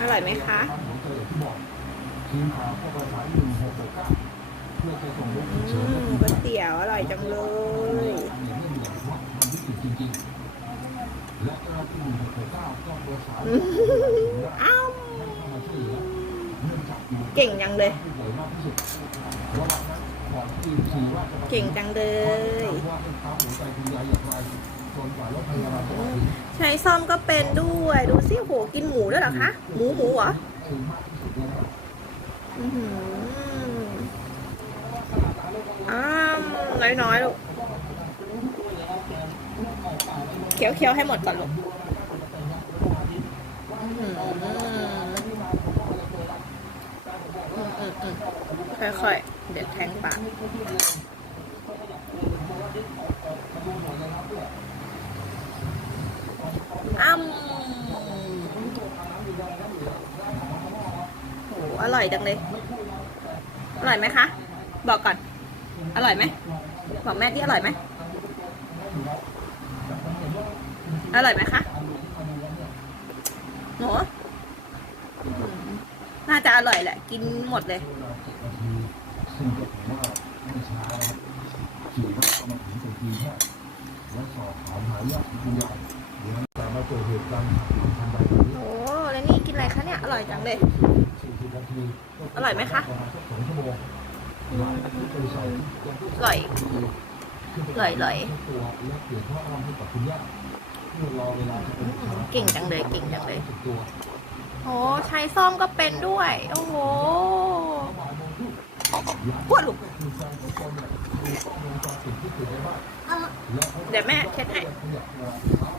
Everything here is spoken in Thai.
อร่อยไหมคะอืมก๋วยเตี๋ยวอร่อยจังเลยอ้าวเก่งจังเลย เก่งจังเลยใจคุณยายอย่างไรจนกว่ารถพยาบาลจะมาถึงใช้ซ่อมก็เป็นด้วย ดูสิโห กินหมูด้วยเหรอคะ หมูหมูเหรอถึงมากที่สุดแล้วนะครับอื้อหืออ้ามน้อยๆลูกเคี้ยวเคี้ยวๆให้หมดก่อนลูกอื้อหืออืมอืมอืมค่อยๆ เดี๋ยวแทงปากอ้ำโห อร่อยจังเลย อร่อยไหมคะ บอกก่อน อร่อยไหม บอกแม่ที่อร่อยไหม อร่อยไหมคะ หนูน่าจะอร่อยแหละ กินหมดเลยซึ่งก็ถือว่าไม่ช้านะครับขี่รถเข้ามาถึงตรงทีและสอบถามหาญาติคุณยายเดี๋ยวแต่มาเกิดเหตุการณ์หักหลังทันใดแบบนี้โอ้แล้วนี่กินอะไรคะเนี่ย อร่อยจังเลย อร่อยไหมคะประมาณสักสองชั่วโมงหลังจากที่ไปใส่ยังผู้อร่อยขึ้นไปอร่อยอร่อยตัวและเปลี่ยนผ้าอ้อมให้กับคุณย่าเพื่อรอเวลาจะเป็นอืมเก่งจังเลยเก่งจังเลยตัวโอ้ใช้ซ่อมก็เป็นด้วย โอ้โหปวดลูกคือแฟนของตนเนี่ยดูกล้องวงจรปิดที่ติดในบ้านและพบเดี๋ยวแม่เช็ดให้ขยะ